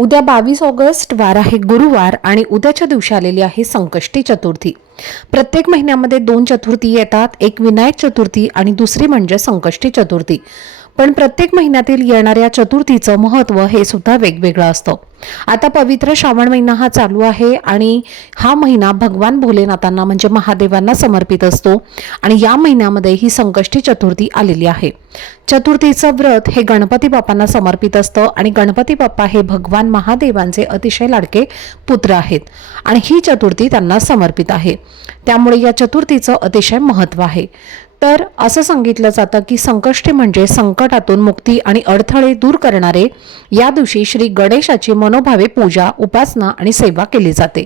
उद्या बावीस ऑगस्ट वार आहे गुरुवार आणि उद्याच्या दिवशी आलेली आहे संकष्टी चतुर्थी. प्रत्येक महिन्यामध्ये दोन चतुर्थी येतात एक विनायक चतुर्थी आणि दुसरी म्हणजे संकष्टी चतुर्थी. पण प्रत्येक महिन्यातील येणाऱ्या चतुर्थीचं महत्त्व हे सुद्धा वेगवेगळं असतं. आता पवित्र श्रावण महिना हा चालू आहे आणि हा महिना भगवान भोलेनाथांना म्हणजे महादेवांना समर्पित असतो आणि या महिन्यामध्ये ही संकष्टी चतुर्थी आलेली आहे. चतुर्थीचं व्रत हे गणपती बाप्पांना समर्पित असतं आणि गणपती बाप्पा हे भगवान महादेवांचे अतिशय लाडके पुत्र आहेत आणि ही चतुर्थी त्यांना समर्पित आहे. त्यामुळे या चतुर्थीचं अतिशय महत्त्व आहे. तर असं सांगितलं जातं की संकष्टी म्हणजे संकटातून मुक्ती आणि अडथळे दूर करणारे या दिवशी श्री गणेशाची मनोभावे पूजा उपासना आणि सेवा केली जाते.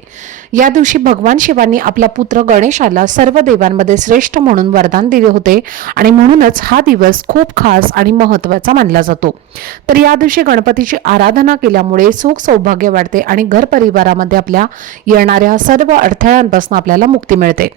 या दिवशी भगवान शिवांनी आपला पुत्र गणेशाला सर्व देवांमध्ये श्रेष्ठ म्हणून वरदान दिले होते आणि म्हणूनच हा दिवस खूप खास आणि महत्त्वाचा मानला जातो. तर या दिवशी गणपतीची आराधना केल्यामुळे सुख सौभाग्य वाढते आणि घर परिवारामध्ये आपल्या येणाऱ्या सर्व अडथळ्यांपासून आपल्याला मुक्ती मिळते.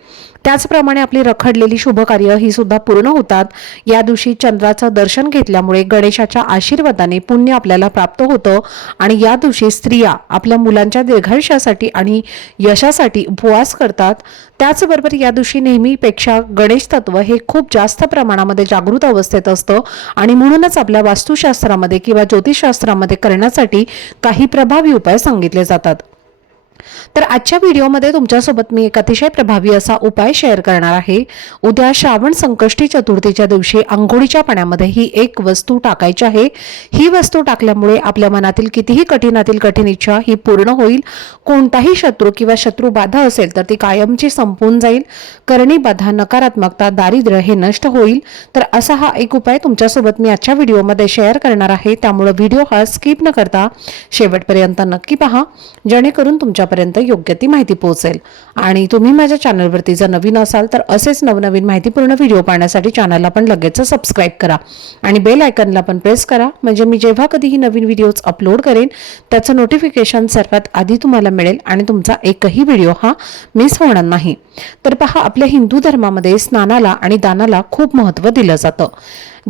त्याचप्रमाणे आपली रखडलेली शुभकार्य ही सुद्धा पूर्ण होतात. या दिवशी चंद्राचं दर्शन घेतल्यामुळे गणेशाच्या आशीर्वादाने पुण्य आपल्याला प्राप्त होतं आणि या दिवशी स्त्रिया आपल्या मुलांच्या दीर्घायुष्यासाठी आणि यशासाठी उपवास करतात. त्याचबरोबर या दिवशी नेहमीपेक्षा गणेश तत्व हे खूप जास्त प्रमाणामध्ये जागृत अवस्थेत असतं आणि म्हणूनच आपल्या वास्तुशास्त्रामध्ये किंवा ज्योतिषशास्त्रामध्ये करण्यासाठी काही प्रभावी उपाय सांगितले जातात. तर आजच्या व्हिडिओमध्ये तुमच्यासोबत मी एक अतिशय प्रभावी असा उपाय शेअर करणार आहे. उद्या श्रावण संकष्टी चतुर्थीच्या दिवशी आंघोळीच्या पाण्यामध्ये ही एक वस्तू टाकायची आहे. ही वस्तू टाकल्यामुळे आपल्या मनातील कितीही कठीणातील कठीण इच्छा ही पूर्ण होईल. कोणताही शत्रू किंवा शत्रू बाधा असेल तर ती कायमची संपून जाईल. करणी बाधा नकारात्मकता दारिद्र्य हे नष्ट होईल. तर असा हा एक उपाय तुमच्यासोबत मी आजच्या व्हिडिओमध्ये शेअर करणार आहे. त्यामुळे व्हिडिओ हा स्किप न करता शेवटपर्यंत नक्की पहा. जेणेकरून तुमच्या तुमच्यापर्यंत योग्य ती माहिती पोहोचेल. आणि तुम्ही माझ्या चॅनलवरती जर नवीन असाल तर असेच नवनवीन माहितीपूर्ण व्हिडिओ पाहण्यासाठी चॅनलला पण लगेच सबस्क्राईब करा. आणि बेल आयकनला पण प्रेस करा. म्हणजे मी जेव्हा कधीही नवीन व्हिडिओज अपलोड करेन त्याचं नोटिफिकेशन सर्वात आधी तुम्हाला मिळेल आणि तुमचा एकही व्हिडिओ हा मिस होणार नाही. तर पहा आपल्या हिंदू धर्मामध्ये स्नानाला आणि दानाला खूप महत्त्व दिलं जातं.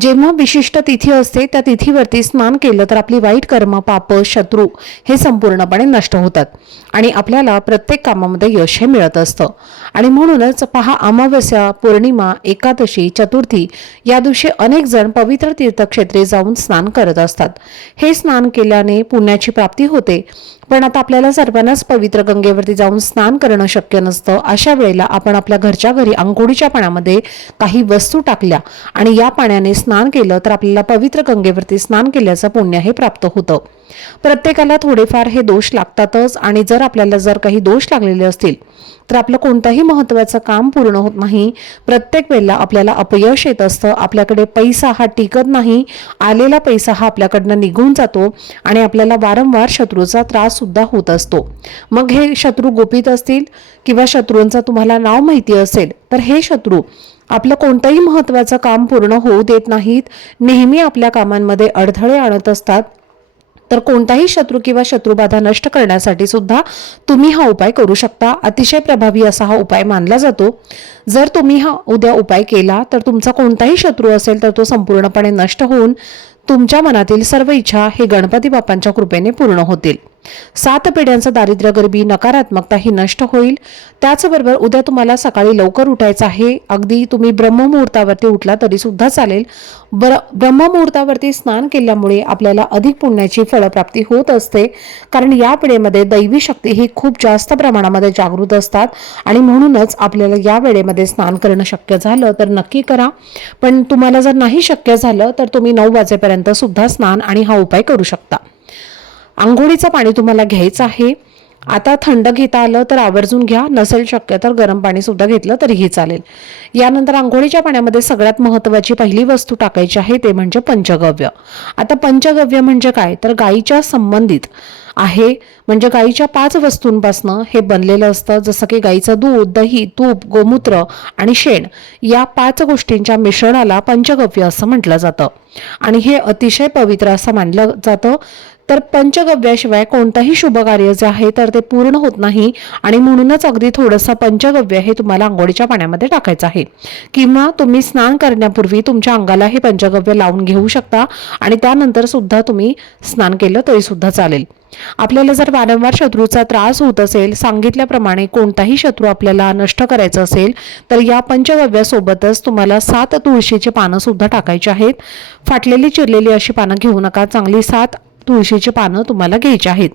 जेव्हा विशिष्ट तिथी असते त्या तिथीवरती स्नान केलं तर आपली वाईट कर्म पाप शत्रू हे संपूर्णपणे नष्ट होतात. आणि आपल्याला प्रत्येक कामामध्ये यश हे मिळत असतं. आणि म्हणूनच पहा अमावस्या पौर्णिमा एकादशी चतुर्थी या दिवशी अनेक जण पवित्र तीर्थक्षेत्रे जाऊन स्नान करत असतात. हे स्नान केल्याने पुण्याची प्राप्ती होते. पण आता आपल्याला सर्वांनाच पवित्र गंगेवरती जाऊन स्नान करणं शक्य नसतं. अशा वेळेला आपण आपल्या घरच्या घरी अंघोळीच्या पाण्यामध्ये काही वस्तू टाकल्या आणि या पाण्याने स्नान केलं तर आपल्याला पवित्र गंगेवरती स्नान केल्याचं पुण्य हे प्राप्त होतं. प्रत्येकाला थोडेफार हे दोष लागतातच आणि जर आपल्याला जर काही दोष लागलेले असतील तर आपलं कोणतंही महत्त्वाचं काम पूर्ण होत नाही. प्रत्येक वेळेला आपल्याला अपयश येत असतं आपल्याकडे पैसा हा टिकत नाही आलेला पैसा हा आपल्याकडनं निघून जातो आणि आपल्याला वारंवार शत्रूचा त्रास सुद्धा होत असतो. मग हे शत्रू गोपित असतील किंवा शत्रूंचं तुम्हाला नाव माहिती असेल तर हे शत्रू आपलं कोणतंही महत्त्वाचं काम पूर्ण होऊ देत नाहीत नेहमी आपल्या कामांमध्ये अडथळे आणत असतात. तर कोणताही शत्रू किंवा शत्रुबाधा नष्ट करण्यासाठी सुद्धा तुम्ही हा उपाय करू शकता. अतिशय प्रभावी असा हा उपाय मानला जातो. जर तुम्ही हा उद्या उपाय केला तर तुमचा कोणताही शत्रू असेल तर तो संपूर्णपणे नष्ट होऊन तुमच्या मनातील सर्व इच्छा हे गणपती बाप्पांच्या कृपेने पूर्ण होतील. सात पिढ्यांचं दारिद्र्य गरिबी नकारात्मकता ही नष्ट होईल. त्याचबरोबर उद्या तुम्हाला सकाळी लवकर उठायचं आहे. अगदी तुम्ही ब्रह्ममुहूर्तावरती उठला तरी सुद्धा चालेल. बर ब्रह्ममुहूर्तावरती स्नान केल्यामुळे आपल्याला अधिक पुण्याची फळप्राप्ती होत असते. कारण या पिढीमध्ये दैवी शक्ती ही खूप जास्त प्रमाणामध्ये जागृत असतात. आणि म्हणूनच आपल्याला या वेळेमध्ये स्नान करणं शक्य झालं तर नक्की करा. पण तुम्हाला जर नाही शक्य झालं तर तुम्ही नऊ वाजेपर्यंत सुद्धा स्नान आणि हा उपाय करू शकता. आंघोळीचं पाणी तुम्हाला घ्यायचं आहे. आता थंड घेता आलं तर आवर्जून घ्या. नसेल शक्य तर गरम पाणी सुद्धा घेतलं तरीही चालेल. यानंतर आंघोळीच्या पाण्यामध्ये सगळ्यात महत्त्वाची पहिली वस्तू टाकायची आहे ते म्हणजे पंचगव्य. आता पंचगव्य म्हणजे काय? तर गायीच्या संबंधित आहे. म्हणजे गाईच्या पाच वस्तूंपासनं हे बनलेलं असतं. जसं की गाईचं दूध दही तूप गोमूत्र आणि शेण या पाच गोष्टींच्या मिश्रणाला पंचगव्य असं म्हटलं जातं. आणि हे अतिशय पवित्र असं मानलं जातं. तर पंचगव्याशिवाय कोणतंही शुभ कार्य जे आहे तर ते पूर्ण होत नाही. आणि म्हणूनच अगदी थोडंसं पंचगव्य हे तुम्हाला आंघोळीच्या पाण्यामध्ये टाकायचं आहे. किंवा तुम्ही स्नान करण्यापूर्वी तुमच्या अंगाला हे पंचगव्य लावून घेऊ शकता. आणि त्यानंतर सुद्धा तुम्ही स्नान केलं तरी सुद्धा चालेल. आपल्याला जर वारंवार शत्रूचा त्रास होत असेल सांगितल्याप्रमाणे कोणताही शत्रू आपल्याला नष्ट करायचा असेल तर या पंचगव्यासोबतच तुम्हाला सात तुळशीची पानं सुद्धा टाकायची आहेत. फाटलेली चिरलेली अशी पानं घेऊ नका. चांगली सात तुळशीची पानं तुम्हाला घ्यायची आहेत.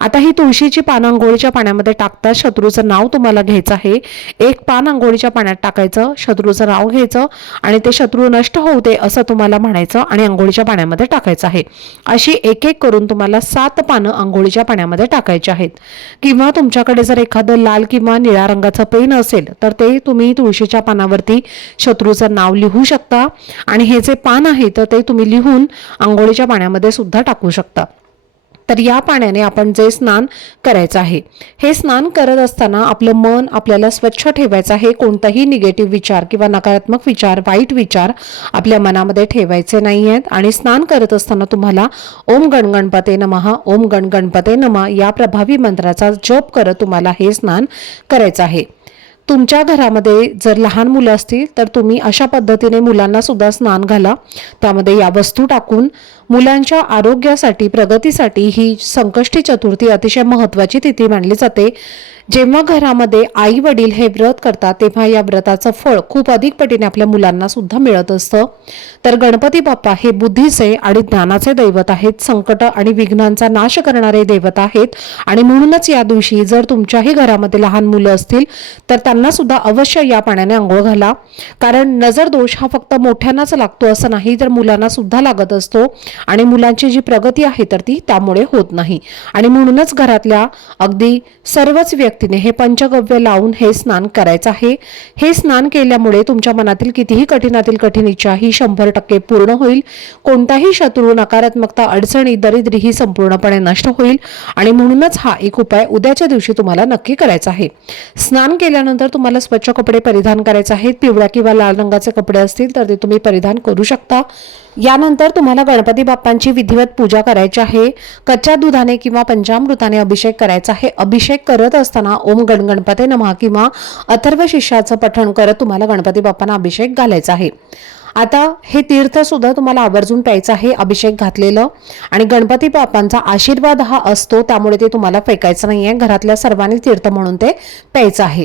आता ही तुळशीची पानं आंघोळीच्या पाण्यामध्ये टाकता शत्रूचं नाव तुम्हाला घ्यायचं आहे. एक पान आंघोळीच्या पाण्यात टाकायचं शत्रूचं नाव घ्यायचं आणि ते शत्रू नष्ट होऊ दे असं तुम्हाला म्हणायचं आणि आंघोळीच्या पाण्यामध्ये टाकायचं आहे. अशी एक एक करून तुम्हाला सात पानं आंघोळीच्या पाण्यामध्ये टाकायची आहेत. किंवा तुमच्याकडे जर एखादं लाल किंवा निळ्या रंगाचं पेन असेल तर ते तुम्ही तुळशीच्या पानावरती शत्रूचं नाव लिहू शकता. आणि हे जे पान आहे तर ते तुम्ही लिहून आंघोळीच्या पाण्यामध्ये सुद्धा टाकू शकता. तर या पाण्याने आपण जे स्नान करायचं आहे हे स्नान करत असताना आपलं मन आपल्याला स्वच्छ ठेवायचं आहे कोणताही निगेटिव्ह विचार किंवा नकारात्मक विचार वाईट विचार आपल्या मनामध्ये ठेवायचे नाही आहेत आणि स्नान करत असताना तुम्हाला ओम गणगणपते नमः ओम गणगणपते नमः या प्रभावी मंत्राचा जप करत तुम्हाला हे स्नान करायचं आहे. तुमच्या घरामध्ये जर लहान मुलं असतील तर तुम्ही अशा पद्धतीने मुलांना सुद्धा स्नान घाला. त्यामध्ये या वस्तू टाकून मुलांच्या आरोग्यासाठी प्रगतीसाठी ही संकष्टी चतुर्थी अतिशय महत्त्वाची तिथी मानली जाते. जेव्हा घरामध्ये आई वडील हे व्रत करतात तेव्हा या व्रताचं फळ खूप अधिक पटीने आपल्या मुलांना सुद्धा मिळत असतं. तर गणपती बाप्पा हे बुद्धीचे आणि ज्ञानाचे दैवत आहेत. संकट आणि विघ्नांचा नाश करणारे दैवत आहेत. आणि म्हणूनच या दिवशी जर तुमच्याही घरामध्ये लहान मुलं असतील तर त्यांना सुद्धा अवश्य या पाण्याने आंघोळ घाला. कारण नजर दोष हा फक्त मोठ्यांनाच लागतो असं नाही तर मुलांना सुद्धा लागत असतो. आणि मुलांची जी प्रगती आहे तर ती त्यामुळे होत नाही. आणि म्हणूनच घरातल्या अगदी सर्वच व्यक्तीने हे पंचगव्य लावून हे स्नान करायचं आहे. हे स्नान केल्यामुळे तुमच्या मनातील कितीही कठीणातील कठीण इच्छा ही शंभर टक्के पूर्ण होईल. कोणताही शत्रू नकारात्मकता अडचणी दरिद्री ही संपूर्णपणे नष्ट होईल. आणि म्हणूनच हा एक उपाय उद्याच्या दिवशी तुम्हाला नक्की करायचा आहे. स्नान केल्यानंतर तुम्हाला स्वच्छ कपडे परिधान करायचे आहेत पिवळ्या किंवा लाल रंगाचे कपडे असतील तर ते तुम्ही परिधान करू शकता. यानंतर तुम्हाला गणपती बाप्पांची विधिवत पूजा करायची आहे. कच्च्या दुधाने किंवा पंचामृताने अभिषेक करायचा आहे. अभिषेक करत असताना ओम गणगणपते नमः किंवा अथर्व शिष्याचं पठण करत तुम्हाला गणपती बाप्पांना अभिषेक घालायचा आहे. आता हे तीर्थ सुद्धा तुम्हाला आवर्जून प्यायचं आहे अभिषेक घातलेलं. आणि गणपती बाप्पांचा आशीर्वाद हा असतो त्यामुळे ते तुम्हाला फेकायचं नाही आहे घरातल्या सर्वांनी तीर्थ म्हणून ते प्यायचं आहे.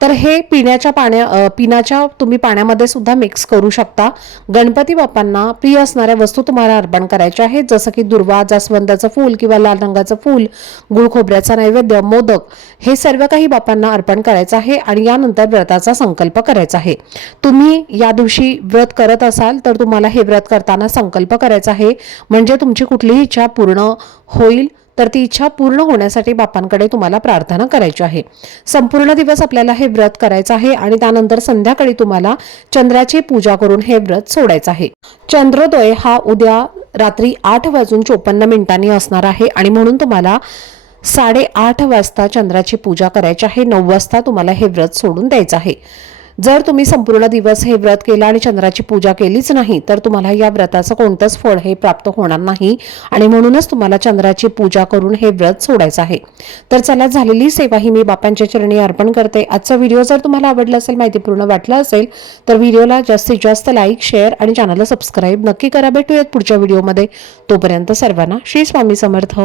तर हे पिण्याच्या पाण्या पिण्याच्या तुम्ही पाण्यामध्ये सुद्धा मिक्स करू शकता. गणपती बाप्पांना प्रिय असणाऱ्या वस्तू तुम्हाला अर्पण करायच्या आहेत. जसं की दुर्वा जास्वंदाचं फूल किंवा लाल रंगाचं फूल गुळ खोबऱ्याचा नैवेद्य मोदक हे सर्व काही बाप्पांना अर्पण करायचं आहे आणि यानंतर व्रताचा संकल्प करायचा आहे. तुम्ही या दिवशी व्रत करत असाल तर तुम्हाला हे व्रत करताना संकल्प करायचा आहे. म्हणजे तुमची कुठलीही इच्छा पूर्ण होईल. तर ती इच्छा पूर्ण होण्यासाठी बापांकडे तुम्हाला प्रार्थना करायची आहे. संपूर्ण दिवस आपल्याला हे व्रत करायचं आहे आणि त्यानंतर संध्याकाळी तुम्हाला चंद्राची पूजा करून हे व्रत सोडायचं आहे. चंद्रोदय हा उद्या रात्री आठ वाजून चोपन्न मिनिटांनी असणार आहे आणि म्हणून तुम्हाला साडेआठ वाजता चंद्राची पूजा करायची आहे. नऊ वाजता तुम्हाला हे व्रत सोडून द्यायचं आहे. जर तुम्ही संपूर्ण दिवस हे व्रत केलं आणि चंद्राची पूजा केलीच नाही तर तुम्हाला या व्रताचं कोणतंच फळ हे प्राप्त होणार नाही. आणि म्हणूनच तुम्हाला चंद्राची पूजा करून हे व्रत सोडायचं आहे. तर चला झालेली सेवा ही मी बापांच्या चरणी अर्पण करते. आजचा व्हिडिओ जर तुम्हाला आवडला असेल माहितीपूर्ण वाटला असेल तर व्हिडिओला जास्तीत जास्त लाईक शेअर आणि चॅनलला सबस्क्राईब नक्की करा. भेटूयात पुढच्या व्हिडिओमध्ये. तोपर्यंत सर्वांना श्री स्वामी समर्थ.